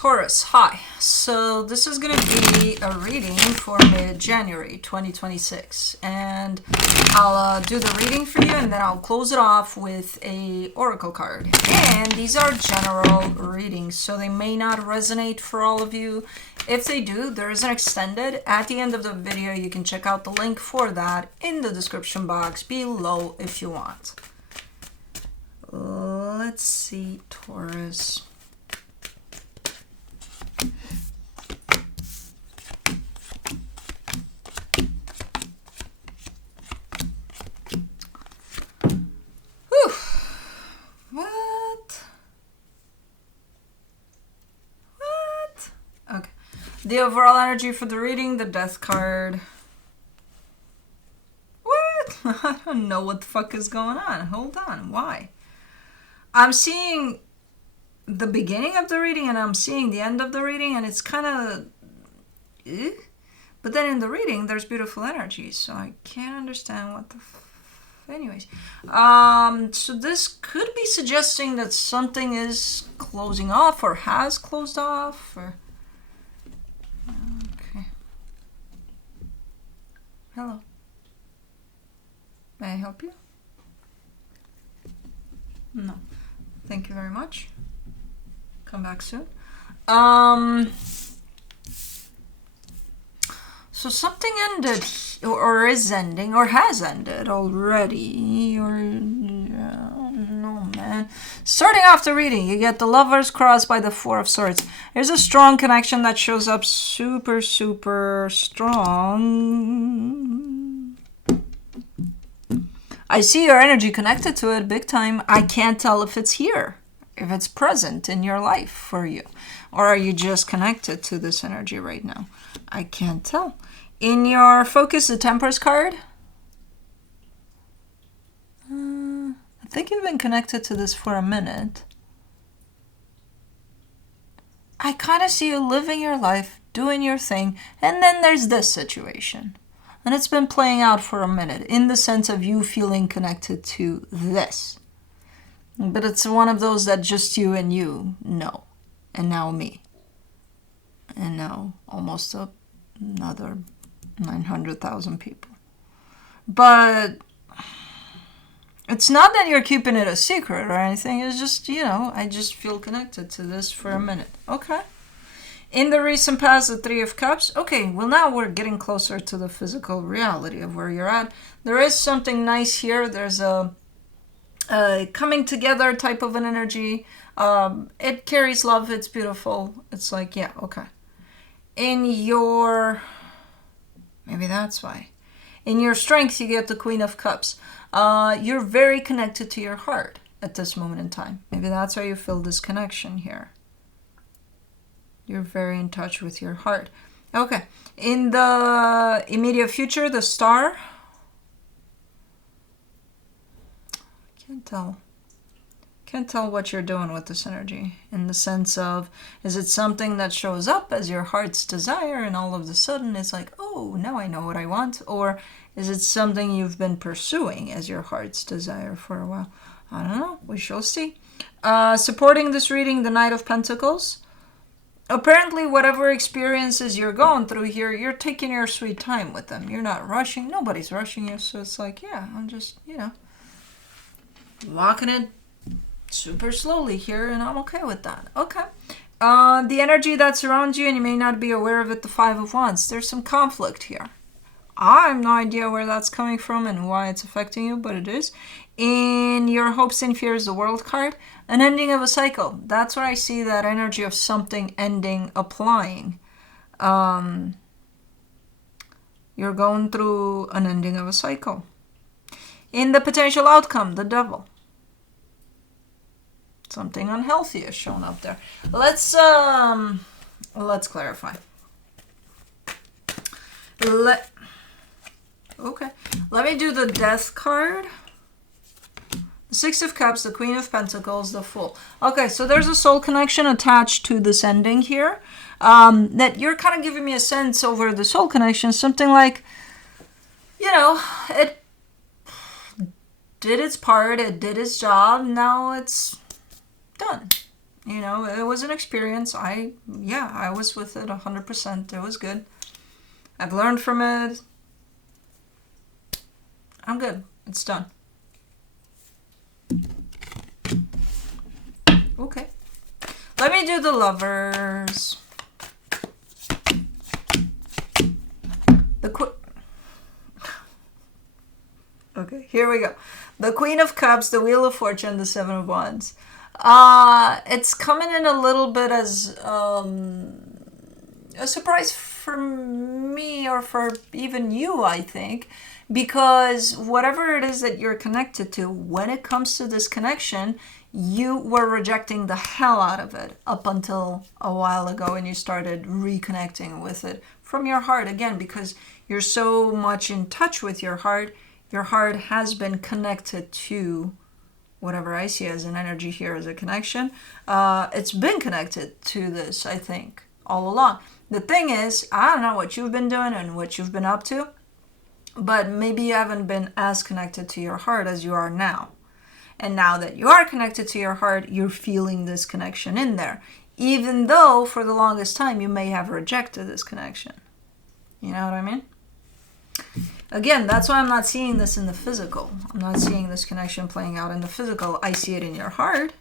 Taurus, hi. So this is going to be a reading for mid-January 2026. And I'll do the reading for you and then I'll close it off with a oracle card. And these are general readings, so they may not resonate for all of you. If they do, there is an extended. At the end of the video, you can check out the link for that in the description box below if you want. Let's see, Taurus. Okay. The overall energy for the reading, the death card. What? I don't know what the fuck is going on. Hold on. Why? I'm seeing the beginning of the reading and I'm seeing the end of the reading, and it's kind of... But then in the reading, there's beautiful energy, so I can't understand what the... Anyways, so this could be suggesting that something is closing off or has closed off, or... Okay. Hello. May I help you? No. Thank you very much. Come back soon. So something ended, or is ending, or has ended already, or... no, man. Starting off the reading, you get the Lovers crossed by the Four of Swords. There's a strong connection that shows up super, super strong. I see your energy connected to it big time. I can't tell if it's here, if it's present in your life for you. Or are you just connected to this energy right now? I can't tell. In your focus, the Temperance card. I think you've been connected to this for a minute. I kind of see you living your life, doing your thing, and then there's this situation. And it's been playing out for a minute in the sense of you feeling connected to this. But it's one of those that just you and you know. And now me. And now almost another 900,000 people. But it's not that you're keeping it a secret or anything. It's just, you know, I just feel connected to this for a minute. Okay. In the recent past, the Three of Cups. Okay, well now we're getting closer to the physical reality of where you're at. There is something nice here. There's a coming together type of an energy. It carries love. It's beautiful. It's like, yeah, okay. In your... Maybe that's why. In your strength, you get the Queen of Cups. You're very connected to your heart at this moment in time. Maybe that's why you feel this connection here. You're very in touch with your heart. Okay. In the immediate future, the Star. Can't tell. Can't tell what you're doing with this energy, in the sense of, is it something that shows up as your heart's desire and all of a sudden it's like, oh, now I know what I want? Or is it something you've been pursuing as your heart's desire for a while? I don't know. We shall see. Supporting this reading, the Knight of Pentacles. Apparently, whatever experiences you're going through here, you're taking your sweet time with them. You're not rushing. Nobody's rushing you. So it's like, yeah, I'm just, you know, walking it super slowly here, and I'm okay with that. Okay. The energy that surrounds you, and you may not be aware of it, the Five of Wands. There's some conflict here. I have no idea where that's coming from and why it's affecting you, but it is. In your hopes and fears, the World card, an ending of a cycle. That's where I see that energy of something ending, applying. You're going through an ending of a cycle. In the potential outcome, the Devil. Something unhealthy is shown up there. Let's clarify. Okay. Let me do the Death card. The Six of Cups, the Queen of Pentacles, the Fool. Okay, so there's a soul connection attached to this ending here. That you're kind of giving me a sense over the soul connection. Something like, you know, it did its part, it did its job, now it's done. You know, it was an experience. I was with it 100%. It was good. I've learned from it. I'm good. It's done. Okay. Let me do the Lovers. Okay, here we go. The Queen of Cups, the Wheel of Fortune, the Seven of Wands. It's coming in a little bit as a surprise for me, or for even you, I think, because whatever it is that you're connected to, when it comes to this connection, you were rejecting the hell out of it up until a while ago, and you started reconnecting with it from your heart again, because you're so much in touch with your heart. Your heart has been connected to whatever I see as an energy here as a connection. It's been connected to this, I think, all along. The thing is, I don't know what you've been doing and what you've been up to, but maybe you haven't been as connected to your heart as you are now. And now that you are connected to your heart, you're feeling this connection in there, even though for the longest time you may have rejected this connection. You know what I mean? Again, that's why I'm not seeing this in the physical. I'm not seeing this connection playing out in the physical. I see it in your heart.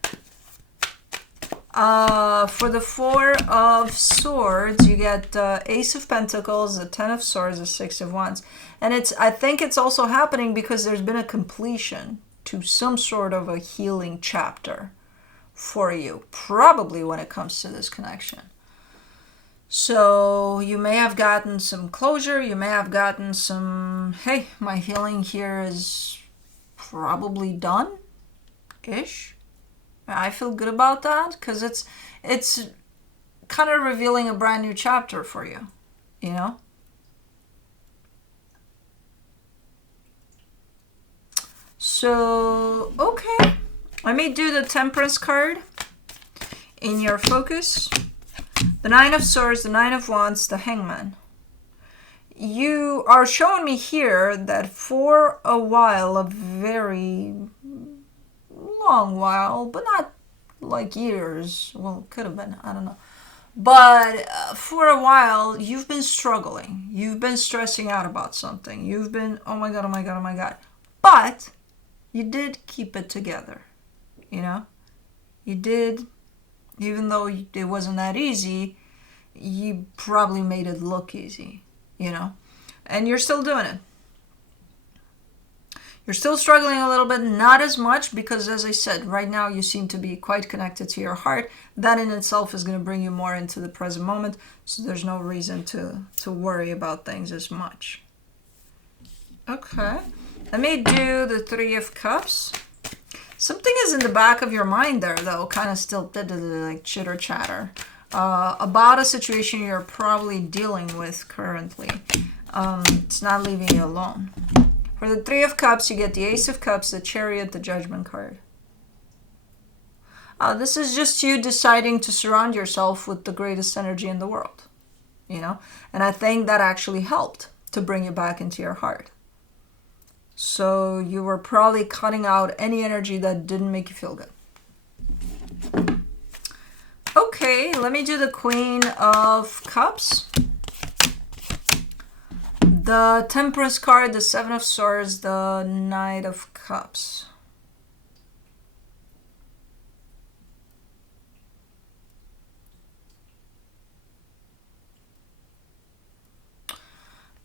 For the Four of Swords, you get the Ace of Pentacles, the Ten of Swords, the Six of Wands. And I think it's also happening because there's been a completion to some sort of a healing chapter for you, probably when it comes to this connection. So you may have gotten some closure. You may have gotten some, hey, my healing here is probably done-ish. I feel good about that because it's kind of revealing a brand new chapter for you, you know? So, okay. Let me do the Temperance card in your focus. The Nine of Swords, the Nine of Wands, the Hangman. You are showing me here that for a while, a very long while, but not like years. Well, it could have been. I don't know. But for a while, you've been struggling. You've been stressing out about something. You've been, oh my God, oh my God, oh my God. But you did keep it together. You know? You did. Even though it wasn't that easy, you probably made it look easy, you know? And you're still doing it. You're still struggling a little bit, not as much, because as I said, right now you seem to be quite connected to your heart. That in itself is going to bring you more into the present moment, so there's no reason to worry about things as much. Okay. Let me do the Three of Cups. Something is in the back of your mind there, though, kind of still like chitter chatter about a situation you're probably dealing with currently. It's not leaving you alone. For the Three of Cups, you get the Ace of Cups, the Chariot, the Judgment card. This is just you deciding to surround yourself with the greatest energy in the world, you know? And I think that actually helped to bring you back into your heart. So you were probably cutting out any energy that didn't make you feel good. Okay, let me do the Queen of Cups. The Temperance card, the Seven of Swords, the Knight of Cups.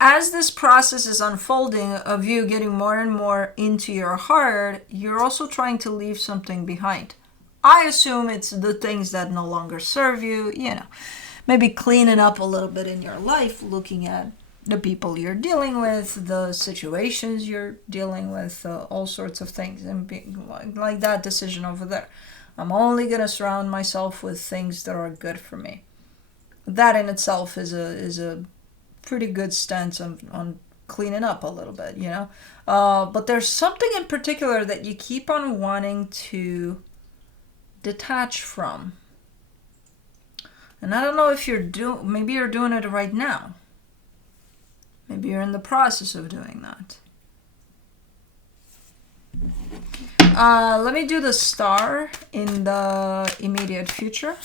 As this process is unfolding of you getting more and more into your heart, you're also trying to leave something behind. I assume it's the things that no longer serve you, you know, maybe cleaning up a little bit in your life, looking at the people you're dealing with, the situations you're dealing with, all sorts of things, and being like that decision over there. I'm only going to surround myself with things that are good for me. That in itself is a pretty good stance on cleaning up a little bit, you know. But there's something in particular that you keep on wanting to detach from. And I don't know if maybe you're doing it right now. Maybe you're in the process of doing that. Let me do the star in the immediate future.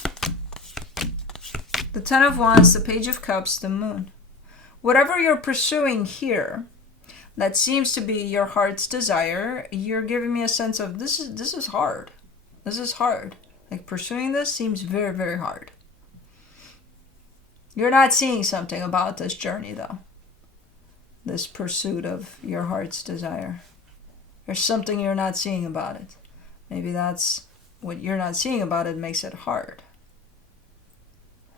The Ten of Wands, the Page of Cups, the Moon. Whatever you're pursuing here, that seems to be your heart's desire, you're giving me a sense of this is hard. This is hard. Like pursuing this seems very, very hard. You're not seeing something about this journey though. This pursuit of your heart's desire. There's something you're not seeing about it. Maybe that's what you're not seeing about it makes it hard.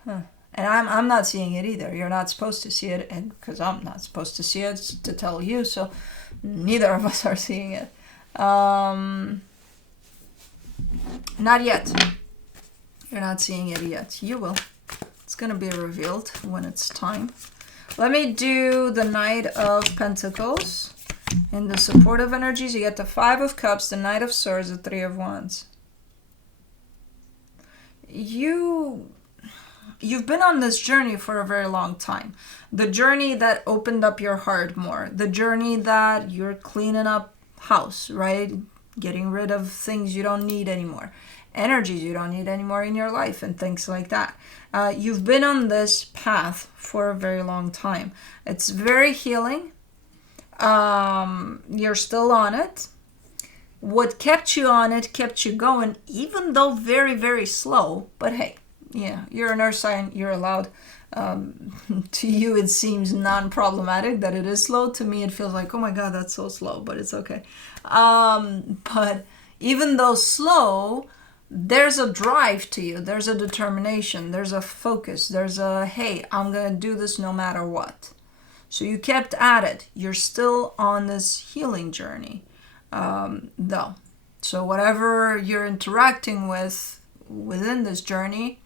Huh. And I'm not seeing it either. You're not supposed to see it, and because I'm not supposed to see it to tell you, so neither of us are seeing it. Not yet. You're not seeing it yet. You will. It's going to be revealed when it's time. Let me do the Knight of Pentacles. In the supportive energies, you get the Five of Cups, the Knight of Swords, the Three of Wands. You've been on this journey for a very long time. The journey that opened up your heart more. The journey that you're cleaning up house, right? Getting rid of things you don't need anymore. Energies you don't need anymore in your life and things like that. You've been on this path for a very long time. It's very healing. You're still on it. What kept you on it kept you going, even though very, very slow. But hey, yeah, you're an earth sign, you're allowed. To you it seems non-problematic that it is slow. To me it feels like, oh my god, that's so slow, but it's okay. But even though slow, there's a drive to you, there's a determination, there's a focus, there's a, hey, I'm gonna do this no matter what. So you kept at it. You're still on this healing journey, though. So whatever you're interacting with within this journey,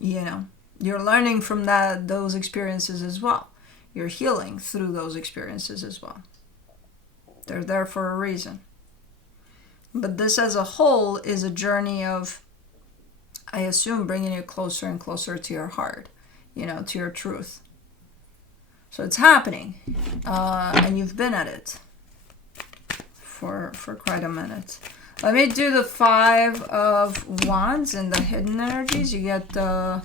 you're learning from those experiences as well. You're healing through those experiences as well. They're there for a reason. But this as a whole is a journey of, I assume, bringing you closer and closer to your heart, to your truth. So it's happening, and you've been at it for quite a minute. Let me do the Five of Wands and the hidden energies. You get the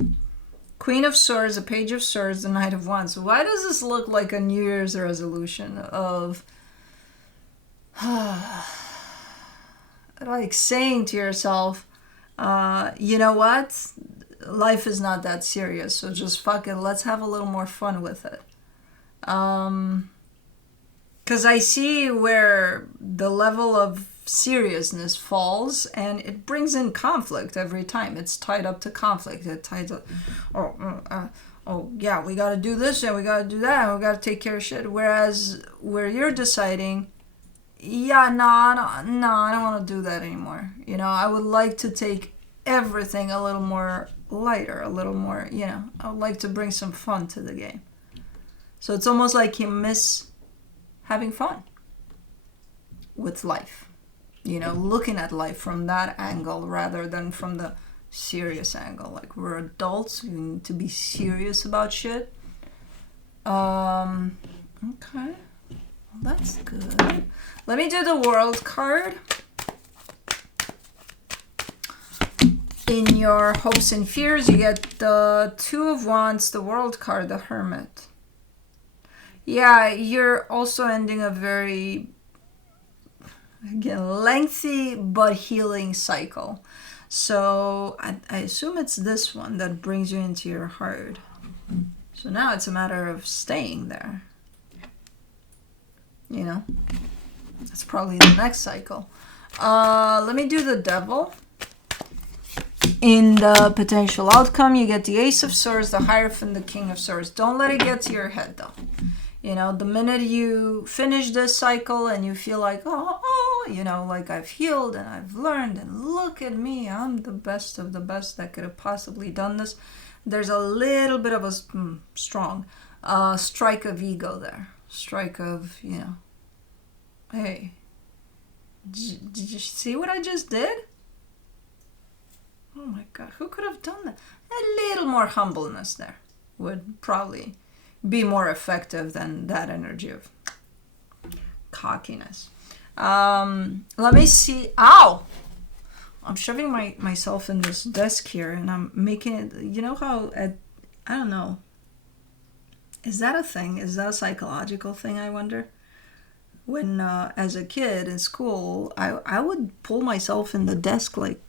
Queen of Swords, the Page of Swords, the Knight of Wands. Why does this look like a New Year's resolution of like saying to yourself, you know what? Life is not that serious, so just fuck it. Let's have a little more fun with it. Because I see where the level of seriousness falls, and it brings in conflict every time. It's tied up to conflict. It ties up, oh yeah, we got to do this and we got to do that and we got to take care of shit. Whereas where you're deciding, yeah, no, I don't want to do that anymore. I would like to take everything a little more lighter, a little more, I would like to bring some fun to the game. So it's almost like you miss having fun with life. Looking at life from that angle rather than from the serious angle. Like, we're adults, we need to be serious about shit. Okay. Well, that's good. Let me do the World card. In your hopes and fears, you get the Two of Wands, the World card, the Hermit. Yeah, you're also ending a very, again, lengthy but healing cycle. So I assume it's this one that brings you into your heart. So now it's a matter of staying there. That's probably the next cycle. Let me do the Devil. In the potential outcome, you get the Ace of Swords, the Hierophant, the King of Swords. Don't let it get to your head, though. The minute you finish this cycle and you feel like, like I've healed and I've learned and look at me, I'm the best of the best that could have possibly done this. There's a little bit of a strong strike of ego there. Strike of, hey, did you see what I just did? Oh my God, who could have done that? A little more humbleness there would probably be more effective than that energy of cockiness. Let me see. Ow! I'm shoving myself in this desk here, and I'm making it. You know how I don't know. Is that a thing? Is that a psychological thing? I wonder. When as a kid in school, I would pull myself in the desk like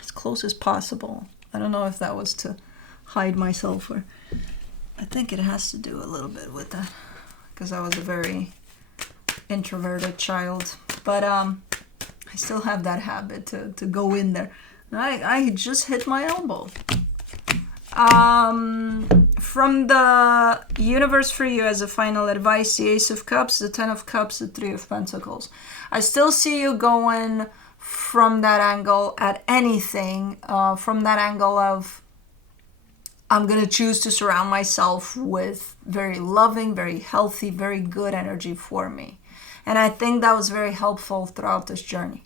as close as possible. I don't know if that was to hide myself or. I think it has to do a little bit with that because I was a very introverted child, but I still have that habit to go in there. And I just hit my elbow. From the universe for you as a final advice, the Ace of Cups, the Ten of Cups, the Three of Pentacles. I still see you going from that angle at anything, from that angle of I'm going to choose to surround myself with very loving, very healthy, very good energy for me. And I think that was very helpful throughout this journey.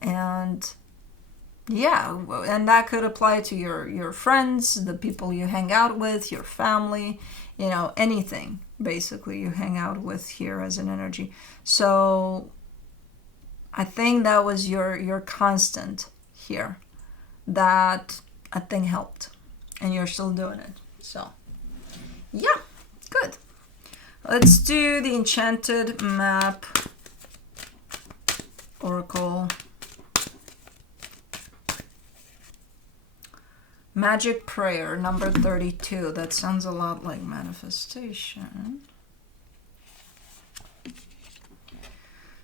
And yeah, and that could apply to your friends, the people you hang out with, your family, anything basically you hang out with here as an energy. So I think that was your constant here. That I think helped. And you're still doing it. So yeah, good. Let's do the Enchanted Map Oracle. Magic Prayer, number 32. That sounds a lot like manifestation.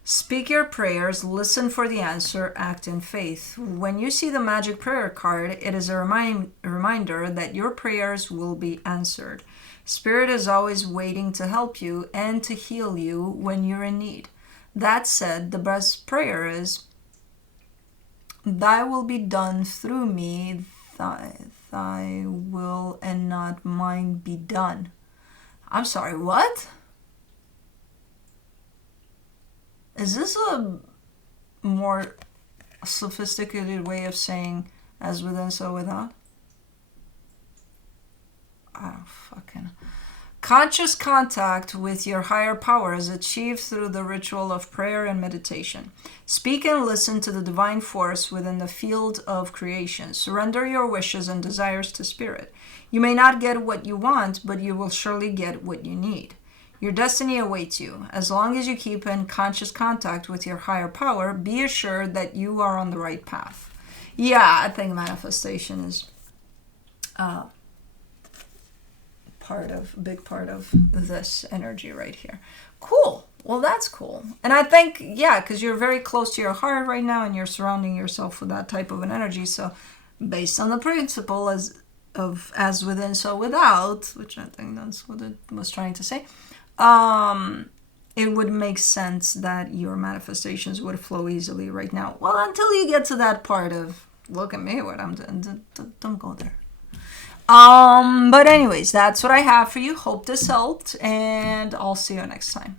Speak your prayers, listen for the answer, act in faith. When you see the Magic Prayer card, it is a reminder that your prayers will be answered. Spirit is always waiting to help you and to heal you when you're in need. That said, the best prayer is, Thy will be done through me, Thy will and not mine be done. I'm sorry, what? Is this a more sophisticated way of saying as within, so without? I don't fucking... Conscious contact with your higher power is achieved through the ritual of prayer and meditation. Speak and listen to the divine force within the field of creation. Surrender your wishes and desires to Spirit. You may not get what you want, but you will surely get what you need. Your destiny awaits you. As long as you keep in conscious contact with your higher power, be assured that you are on the right path. Yeah, I think manifestation is big part of this energy right here. Cool. Well, that's cool. And I think, yeah, because you're very close to your heart right now and you're surrounding yourself with that type of an energy. So based on the principle as within, so without, which I think that's what it was trying to say, it would make sense that your manifestations would flow easily right now. Well, until you get to that part of, look at me, what I'm doing. Don't go there. But anyways, that's what I have for you. Hope this helped, and I'll see you next time.